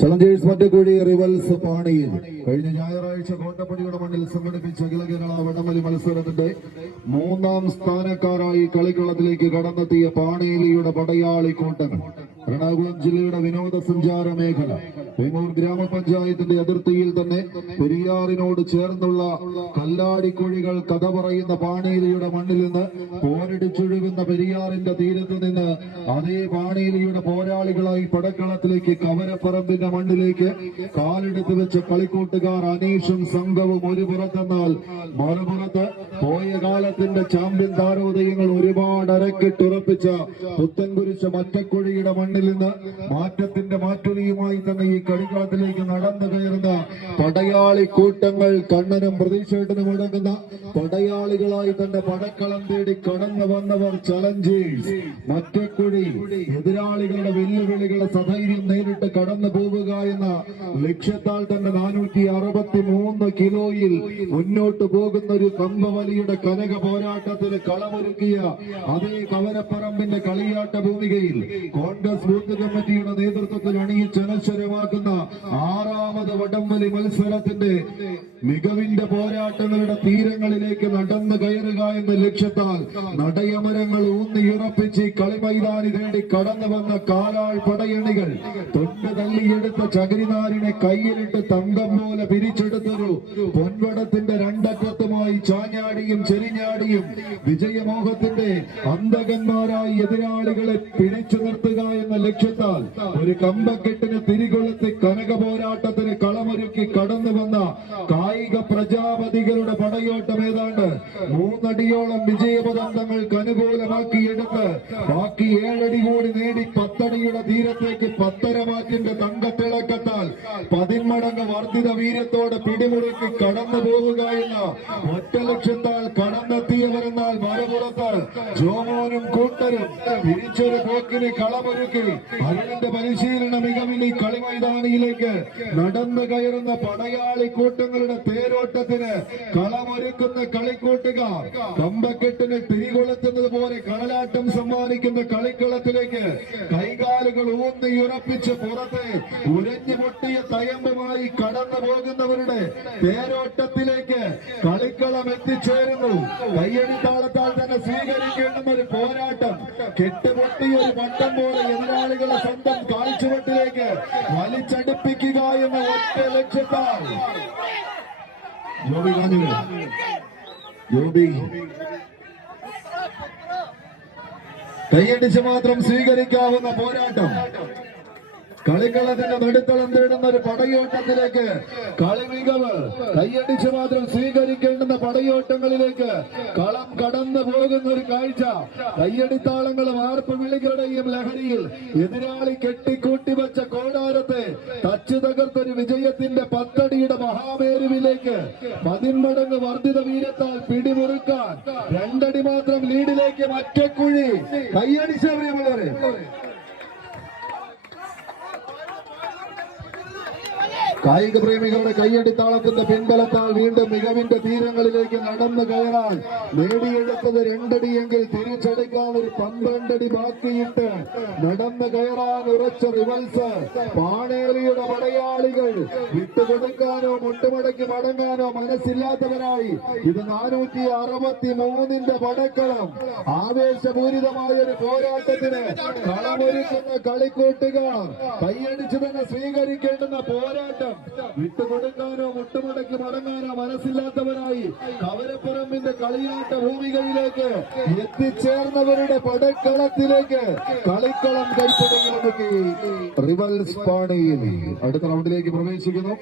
Challengers Mattakuzhi rivals പാണിയിൽ. കഴിഞ്ഞ ഞായറാഴ്ച കോട്ടപ്പടിയുടെ മണ്ണിൽ സംഘടിപ്പിച്ച അഖില കേരള വടംവലി മത്സരത്തിന്റെ മൂന്നാം സ്ഥാനക്കാരായി കളിക്കളത്തിലേക്ക് കടന്നെത്തിയ പാണിയിലിയുടെ പടയാളി കൂട്ടങ്ങൾ എറണാകുളം ജില്ലയുടെ വിനോദസഞ്ചാര മേഖല. വെങ്ങൂർ ഗ്രാമപഞ്ചായത്തിന്റെ അതിർത്തിയിൽ തന്നെ പെരിയാറിനോട് ചേർന്നുള്ള കല്ലാടിക്കുഴികൾ കഥ പറയുന്ന പാണീരിയുടെ മണ്ണിൽ നിന്ന് പോരടിച്ചൊഴുകുന്ന പെരിയാറിന്റെ തീരത്ത് നിന്ന് അതേ പാണിയിലിയുടെ പോരാളികളായി പടക്കളത്തിലേക്ക് കവരപ്പറമ്പിന്റെ മണ്ണിലേക്ക് കാലെടുത്ത് വെച്ച കളിക്കൂട്ടുകാർ അനീഷും സംഘവും ഒരു പുറത്തെന്നാൽ മറുപുറത്ത് പോയ കാലത്തിന്റെ ചാമ്പ്യൻ താരോദയങ്ങൾ ഒരുപാട് അരക്കിട്ടുറപ്പിച്ച പുത്തൻകുരിശ മറ്റക്കുഴിയുടെ മണ്ണിൽ നിന്ന് മാറ്റത്തിന്റെ മാറ്റുലിയുമായി തന്നെ ഈ കളിക്കളത്തിലേക്ക് നടന്നു കയറുന്ന പടയാളി കൂട്ടങ്ങൾ കണ്ണനും പ്രതീക്ഷേട്ടനും അടങ്ങുന്ന പടയാളികളായി തന്നെ പടക്കളം തേടി കടന്നു വന്നവർ ചലഞ്ചേഴ്സ്. മറ്റക്കുഴി എതിരാളികളുടെ വെല്ലുവിളികളെ സധൈര്യം നേരിട്ട് കടന്നു പോവുക എന്ന ലക്ഷ്യത്താൽ തന്നെ നാനൂറ്റി അറുപത്തി മൂന്ന് കിലോയിൽ മുന്നോട്ട് പോകുന്ന ഒരു കമ്പവലിയുടെ കനക പോരാട്ടത്തിന് കളമൊരുക്കിയ അതേ കവരപ്പറമ്പിന്റെ കളിയാട്ട ഭൂമികയിൽ കോൺഗ്രസ് ബൂത്ത് കമ്മിറ്റിയുടെ നേതൃത്വത്തിൽ അണിയിച്ചനശ്വരമാക്കുന്ന ആറാമത് വടംവലി മത്സരത്തിന്റെ മികവിന്റെ പോരാട്ടങ്ങളുടെ തീരങ്ങളിലേക്ക് നടന്നു കയറുക എന്ന ലക്ഷ്യത്താൽ നടയമരങ്ങൾ ഊന്നിയുറപ്പിച്ച് ഈ കളിമൈതാനി തേടി കടന്നു വന്ന കാലാൾ പടയണികൾ തൊണ്ട് തള്ളിയെടുത്ത ചകിരിനാരിനെ കയ്യിലിട്ട് തങ്കം പോലെ പിരിച്ചെടുത്തൊരു പൊൻവടത്തിന്റെ രണ്ടറ്റത്തുമായി ചാഞ്ഞാടിയും ചെരിഞ്ഞാടിയും വിജയമോഹത്തിന്റെ അന്ധകന്മാരായി എതിരാളികളെ പിടിച്ചു നിർത്തുക എന്ന ലക്ഷ്യത്താൽ ഒരു കമ്പക്കെട്ടിന് തിരികൊളുത്തി കനക പോരാട്ടത്തിന് കളമൊരുക്കി കടന്നു വന്ന കായിക പ്രജാപതികളുടെ പടയോട്ടം ഏതാണ്ട് മൂന്നടിയോളം വിജയപദന്തങ്ങൾക്ക് അനുകൂലമാക്കിയെടുത്ത് ബാക്കി ഏഴടി കൂടി നേടി പത്തടിയുടെ തീരത്തേക്ക് പത്തരമാറ്റിന്റെ തങ്കത്തിളക്കത്താൽ പതിന്മടങ്ങ് വർദ്ധിത വീര്യത്തോടെ പിടിമുറുക്കി കടന്നു പോവുക എന്ന ഒറ്റ ലക്ഷ്യത്താൽ കടന്നെത്തിയവരെന്നാൽ മറുപുറത്ത് ജോമോനും കൂട്ടരും തിരിച്ചൊരു പോക്കിന് കളമൊരുക്കി അരുണിന്റെ പരിശീലന മികവിൽ കളി കളിമൈതാനിയിലേക്ക് നടന്നു കയറുന്ന പടയാളി കൂട്ടങ്ങളുടെ തേരോട്ടത്തിന് കളമൊരുക്കുന്ന കളിക്കൂട്ടുകാർ കമ്പക്കെട്ടിന് തിരികൊളുത്തുന്നത് പോലെ കളലാട്ടം സമ്മാനിക്കുന്ന കളിക്കളത്തിലേക്ക് കൈകാലുകൾ ഊന്നിയുറപ്പിച്ച് പുറത്തെ ഉരഞ്ഞു പൊട്ടിയ തയമ്പുമായി കടന്നു പോകുന്നവരുടെ തേരോട്ടത്തിലേക്ക് കളിക്കളം എത്തിച്ചേരുന്നു. കയ്യടി താളത്താൽ തന്നെ സ്വീകരിക്കേണ്ടുന്ന ഒരു പോരാട്ടം. കെട്ടുപൊട്ടിയ ഒരു വട്ടം പോലെ എതിരാളികളെ സ്വന്തം കാഴ്ചവട്ടിലേക്ക് വലിച്ചടുപ്പിക്കുക എന്ന ഒറ്റ ലക്ഷ്യത്താൽ. ജോബി കാഞ്ഞു കൈയടിച്ച് മാത്രം സ്വീകരിക്കാവുന്ന പോരാട്ടം. കളിക്കളത്തിന്റെ നടുത്തളം തേടുന്ന ഒരു പടയോട്ടത്തിലേക്ക് കളി മികവ് കൈയടിച്ച് മാത്രം സ്വീകരിക്കേണ്ടുന്ന പടയോട്ടങ്ങളിലേക്ക് കളം കടന്നു പോകുന്ന ഒരു കാഴ്ച. കയ്യടിത്താളങ്ങളും ആർപ്പ് വിളികളുടെയും ലഹരിയിൽ എതിരാളി കെട്ടിക്കൂട്ടി വെച്ച കോടാരത്തെ തച്ചു തകർത്തൊരു വിജയത്തിന്റെ പത്തടിയുടെ മഹാമേരുവിലേക്ക് പതിന്മടങ്ങ് വർദ്ധിത വീരത്താൽ പിടിമുറുക്കാൻ രണ്ടടി മാത്രം ലീഡിലേക്ക് മറ്റക്കുഴി കയ്യടിച്ച കായിക പ്രേമികളുടെ കൈയടിത്താളത്തിന്റെ പിൻബലത്താൽ വീണ്ടും മികവിന്റെ തീരങ്ങളിലേക്ക് നടന്നു കയറാൻ നേടിയെടുത്തത് രണ്ടടിയെങ്കിൽ തിരിച്ചടിക്കാൻ ഒരു പന്ത്രണ്ടടി ബാക്കിയിട്ട് നടന്നു കയറാൻ ഉറച്ച റിവൽസ്. പാണേറിയുടെ പടയാളികൾ വിട്ടുകൊടുക്കാനോ മുട്ടുമടക്കി മടങ്ങാനോ മനസ്സില്ലാത്തവരായി. ഇത് നാനൂറ്റി അറുപത്തി മൂന്നിന്റെ പടക്കളം. ആവേശപൂരിതമായ ഒരു പോരാട്ടത്തിന് കളമൊരുക്കുന്ന കളിക്കൂട്ടുകാർ കൈയടിച്ചു തന്നെ സ്വീകരിക്കേണ്ടുന്ന പോരാട്ടം വിട്ടുകൊടുക്കാനോ മുട്ടുമടക്കി മടങ്ങാനോ മനസ്സില്ലാത്തവരായി കവരപ്പുറമ്പിന്റെ കളിയാട്ട ഭൂമികയിലേക്ക് എത്തിച്ചേർന്നവരുടെ പടക്കളത്തിലേക്ക് കളിക്കളം കൈപ്പടങ്ങി റിവൽസ് പാടയിൽ അടുത്ത റൗണ്ടിലേക്ക് പ്രവേശിക്കുന്നു.